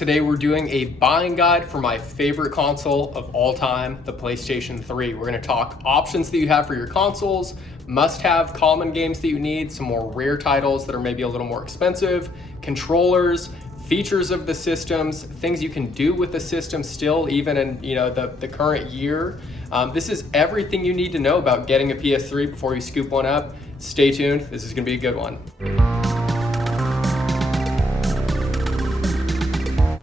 Today we're doing a buying guide for my favorite console of all time, the PlayStation 3. We're gonna talk options that you have for your consoles, must-have common games that you need, some more rare titles that are maybe a little more expensive, controllers, features of the systems, things you can do with the system still, even in the current year. This is everything you need to know about getting a PS3 before you scoop one up. Stay tuned, this is gonna be a good one.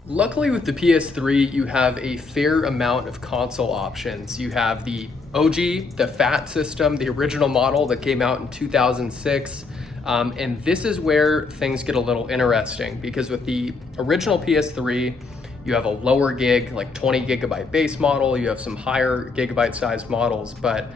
Luckily with the PS3, you have a fair amount of console options. You have the OG, the FAT system, the original model that came out in 2006. And this is where things get a little interesting because with the original PS3, you have a lower gig, like 20 gigabyte base model, you have some higher gigabyte sized models, but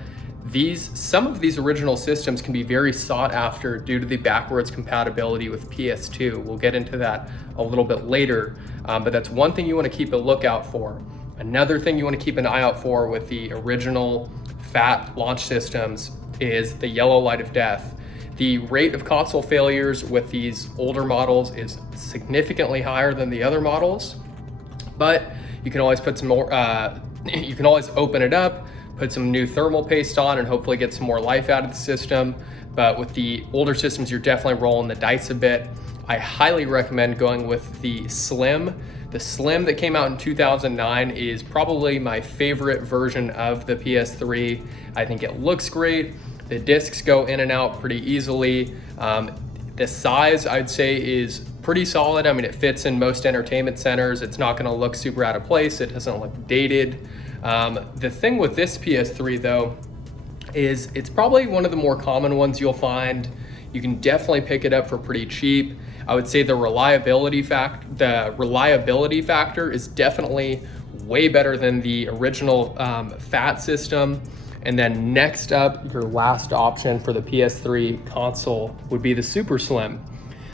some of these original systems can be very sought after due to the backwards compatibility with PS2. We'll get into that a little bit later, but that's one thing you want to keep a lookout for. Another thing you want to keep an eye out for with the original FAT launch systems is the yellow light of death. The rate of console failures with these older models is significantly higher than the other models, but you can always put some more, you can always open it up, put some new thermal paste on and hopefully get some more life out of the system. But with the older systems, you're definitely rolling the dice a bit. I highly recommend going with the Slim. The Slim that came out in 2009 is probably my favorite version of the PS3. I think it looks great. The discs go in and out pretty easily. The size I'd say is pretty solid. I mean, it fits in most entertainment centers. It's not gonna look super out of place. It doesn't look dated. The thing with this PS3 though, is it's probably one of the more common ones you'll find. You can definitely pick it up for pretty cheap. I would say the reliability factor is definitely way better than the original FAT system. And then next up, your last option for the PS3 console would be the Super Slim.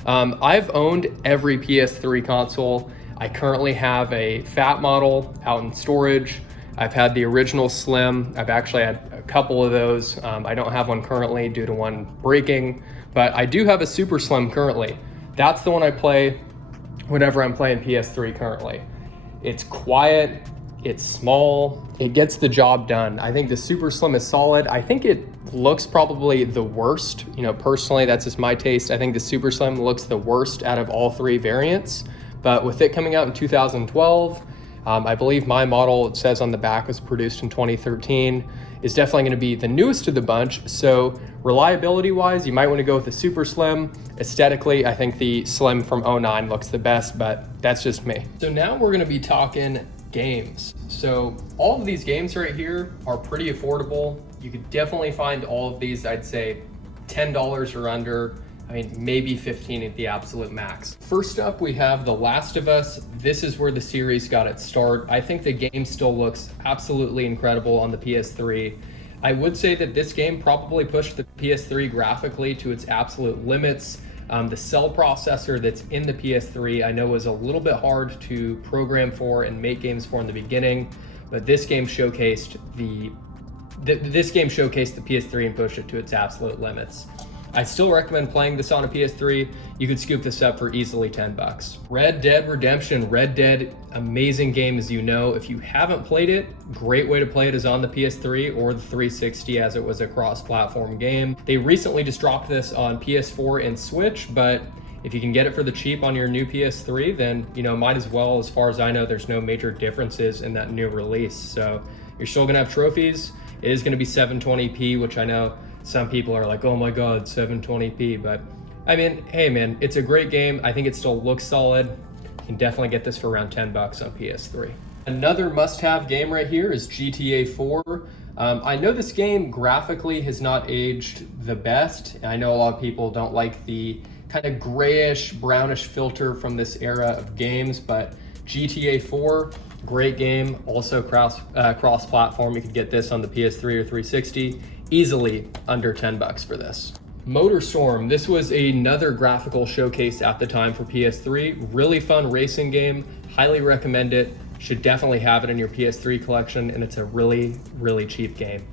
I've owned every PS3 console. I currently have a FAT model out in storage. I've had the original Slim. I've actually had a couple of those. I don't have one currently due to one breaking, but I do have a Super Slim currently. That's the one I play whenever I'm playing PS3 currently. It's quiet, it's small, it gets the job done. I think the Super Slim is solid. I think it looks probably the worst. Personally, that's just my taste. I think the Super Slim looks the worst out of all three variants, but with it coming out in 2012, I believe my model, it says on the back, was produced in 2013, is definitely going to be the newest of the bunch. So reliability wise, you might want to go with the Super Slim. Aesthetically, I think the Slim from 09 looks the best, but that's just me. So now we're going to be talking games. So all of these games right here are pretty affordable. You could definitely find all of these, I'd say $10 or under. I mean, maybe 15 at the absolute max. First up, we have The Last of Us. This is where the series got its start. I think the game still looks absolutely incredible on the PS3. I would say that this game probably pushed the PS3 graphically to its absolute limits. The cell processor that's in the PS3 I know was a little bit hard to program for and make games for in the beginning, but this game showcased the PS3 and pushed it to its absolute limits. I still recommend playing this on a PS3. You could scoop this up for easily $10. Red Dead Redemption. Red Dead, amazing game as you know. If you haven't played it, great way to play it is on the PS3 or the 360 as it was a cross-platform game. They recently just dropped this on PS4 and Switch, but if you can get it for the cheap on your new PS3, then might as well. As far as I know, there's no major differences in that new release. So you're still gonna have trophies. It is gonna be 720p, which I know some people are like, oh my God, 720p. But I mean, hey man, it's a great game. I think it still looks solid. You can definitely get this for around $10 on PS3. Another must-have game right here is GTA 4. I know this game graphically has not aged the best. I know a lot of people don't like the kind of grayish, brownish filter from this era of games, but GTA 4, great game. Also cross-platform. You could get this on the PS3 or 360. Easily under $10 for this. Motorstorm. This was another graphical showcase at the time for PS3. Really fun racing game. Highly recommend it. Should definitely have it in your PS3 collection, and it's a really, really cheap game.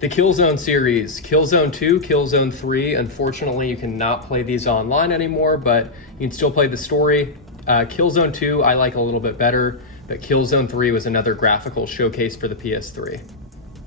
The Killzone series. Killzone 2, Killzone 3. Unfortunately, you cannot play these online anymore, but you can still play the story. Killzone 2 I like a little bit better, but Killzone 3 was another graphical showcase for the PS3.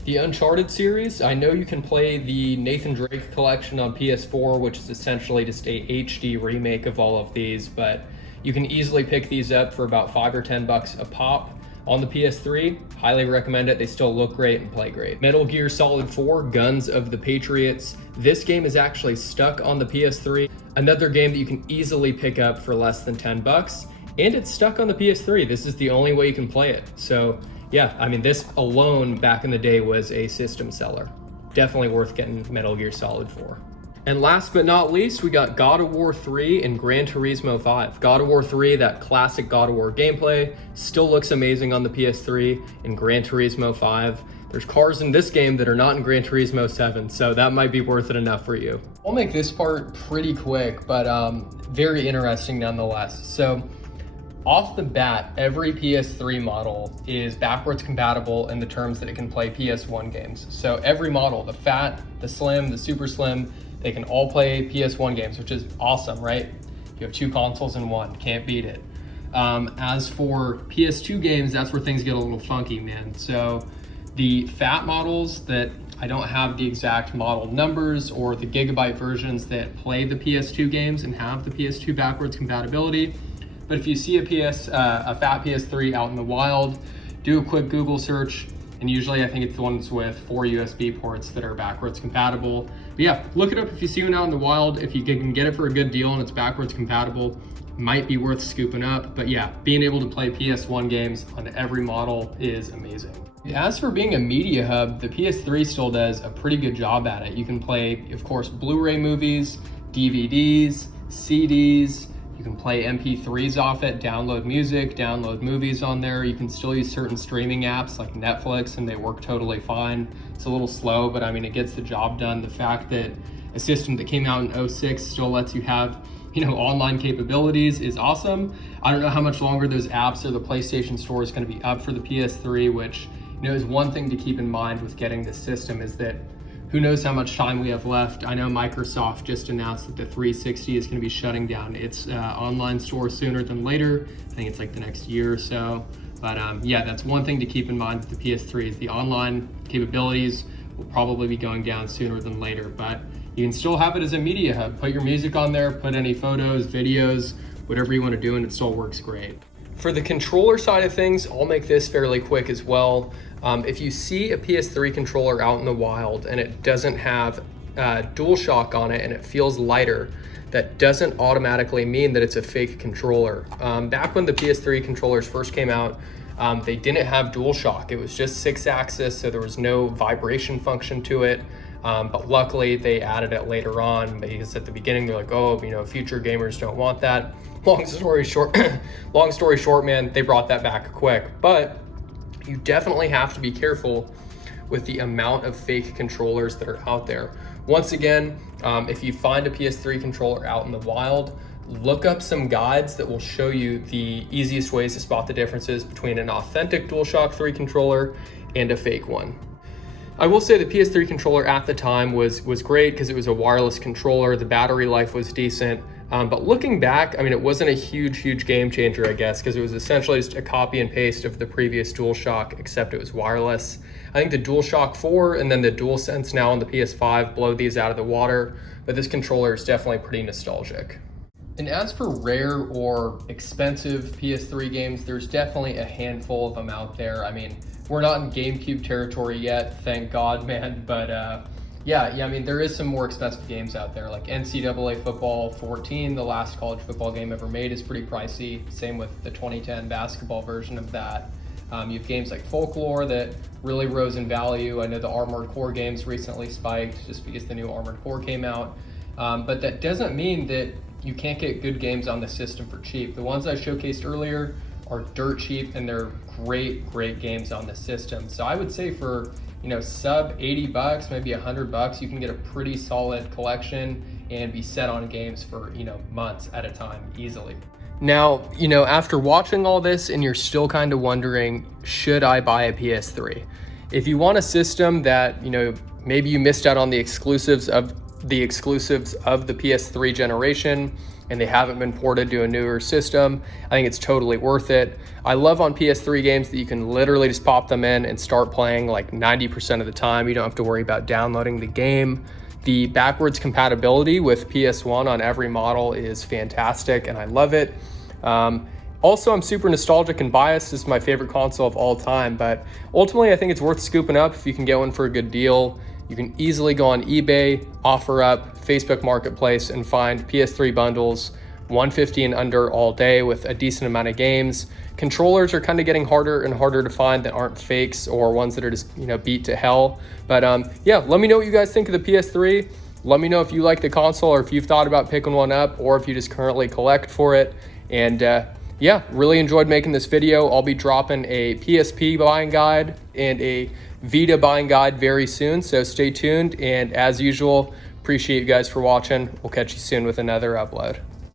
The Uncharted series, I know you can play the Nathan Drake collection on PS4, which is essentially just a HD remake of all of these, but you can easily pick these up for about $5 or $10 a pop on the PS3. Highly recommend it. They still look great and play great. Metal Gear Solid 4, Guns of the Patriots. This game is actually stuck on the PS3. Another game that you can easily pick up for less than $10, and it's stuck on the PS3. This is the only way you can play it. So yeah, I mean, this alone back in the day was a system seller. Definitely worth getting Metal Gear Solid 4. And last but not least, we got God of War 3 and Gran Turismo 5. God of War 3, that classic God of War gameplay, still looks amazing on the PS3. And Gran Turismo 5, there's cars in this game that are not in Gran Turismo 7, so that might be worth it enough for you. I'll make this part pretty quick, but very interesting nonetheless. So off the bat, every PS3 model is backwards compatible in the terms that it can play PS1 games. So every model, the Fat, the Slim, the Super Slim, they can all play PS1 games, which is awesome, right? You have two consoles in one, can't beat it. As for PS2 games, that's where things get a little funky, man. So the Fat models that I don't have the exact model numbers or the gigabyte versions that play the PS2 games and have the PS2 backwards compatibility. But if you see a Fat PS3 out in the wild, do a quick Google search, and usually I think it's the ones with 4 USB ports that are backwards compatible. But yeah, look it up if you see one out in the wild. If you can get it for a good deal and it's backwards compatible, might be worth scooping up. But yeah, being able to play PS1 games on every model is amazing. As for being a media hub, the PS3 still does a pretty good job at it. You can play, of course, Blu-ray movies, DVDs, CDs. You can play MP3s off it, download music, download movies on there. You can still use certain streaming apps like Netflix, and they work totally fine. It's a little slow, but I mean, it gets the job done. The fact that a system that came out in '06 still lets you have, online capabilities is awesome. I don't know how much longer those apps or the PlayStation Store is going to be up for the PS3, which, is one thing to keep in mind with getting this system is that who knows how much time we have left. I know Microsoft just announced that the 360 is going to be shutting down its online store sooner than later. I think it's like the next year or so. But yeah, that's one thing to keep in mind with the PS3 is the online capabilities will probably be going down sooner than later. But you can still have it as a media hub. Put your music on there, put any photos, videos, whatever you want to do, and it still works great. For the controller side of things, I'll make this fairly quick as well. If you see a PS3 controller out in the wild and it doesn't have DualShock on it and it feels lighter, that doesn't automatically mean that it's a fake controller. Back when the PS3 controllers first came out, they didn't have DualShock. It was just 6-axis, so there was no vibration function to it. But luckily they added it later on because at the beginning they're like, oh, future gamers don't want that. Long story short, man, they brought that back quick. But you definitely have to be careful with the amount of fake controllers that are out there. Once again, if you find a PS3 controller out in the wild, look up some guides that will show you the easiest ways to spot the differences between an authentic DualShock 3 controller and a fake one. I will say the PS3 controller at the time was great because it was a wireless controller. The battery life was decent. But looking back, I mean, it wasn't a huge game changer, I guess, because it was essentially just a copy and paste of the previous DualShock, except it was wireless. I think the DualShock 4 and then the DualSense now on the PS5 blow these out of the water, but this controller is definitely pretty nostalgic. And as for rare or expensive PS3 games, there's definitely a handful of them out there. I mean, we're not in GameCube territory yet, thank God, man, but yeah, I mean, there is some more expensive games out there, like NCAA Football 14, the last college football game ever made, is pretty pricey. Same with the 2010 basketball version of that. You have games like Folklore that really rose in value. I know the Armored Core games recently spiked just because the new Armored Core came out. But that doesn't mean that you can't get good games on the system for cheap. The ones I showcased earlier are dirt cheap and they're great games on the system. So I would say for sub $80, maybe $100, you can get a pretty solid collection and be set on games for, months at a time easily. Now, after watching all this and you're still kind of wondering, should I buy a PS3? If you want a system that, maybe you missed out on the exclusives of the PS3 generation, and they haven't been ported to a newer system, I think it's totally worth it. I love on PS3 games that you can literally just pop them in and start playing like 90% of the time. You don't have to worry about downloading the game. The backwards compatibility with PS1 on every model is fantastic, and I love it. Also, I'm super nostalgic and biased. This is my favorite console of all time, but ultimately I think it's worth scooping up if you can get one for a good deal. You can easily go on eBay, OfferUp, Facebook Marketplace, and find PS3 bundles, $150 and under all day with a decent amount of games. Controllers are kind of getting harder and harder to find that aren't fakes or ones that are just, beat to hell. But yeah, let me know what you guys think of the PS3. Let me know if you like the console or if you've thought about picking one up or if you just currently collect for it. And yeah, really enjoyed making this video. I'll be dropping a PSP buying guide and a Vita buying guide very soon, so stay tuned. And as usual, appreciate you guys for watching. We'll catch you soon with another upload.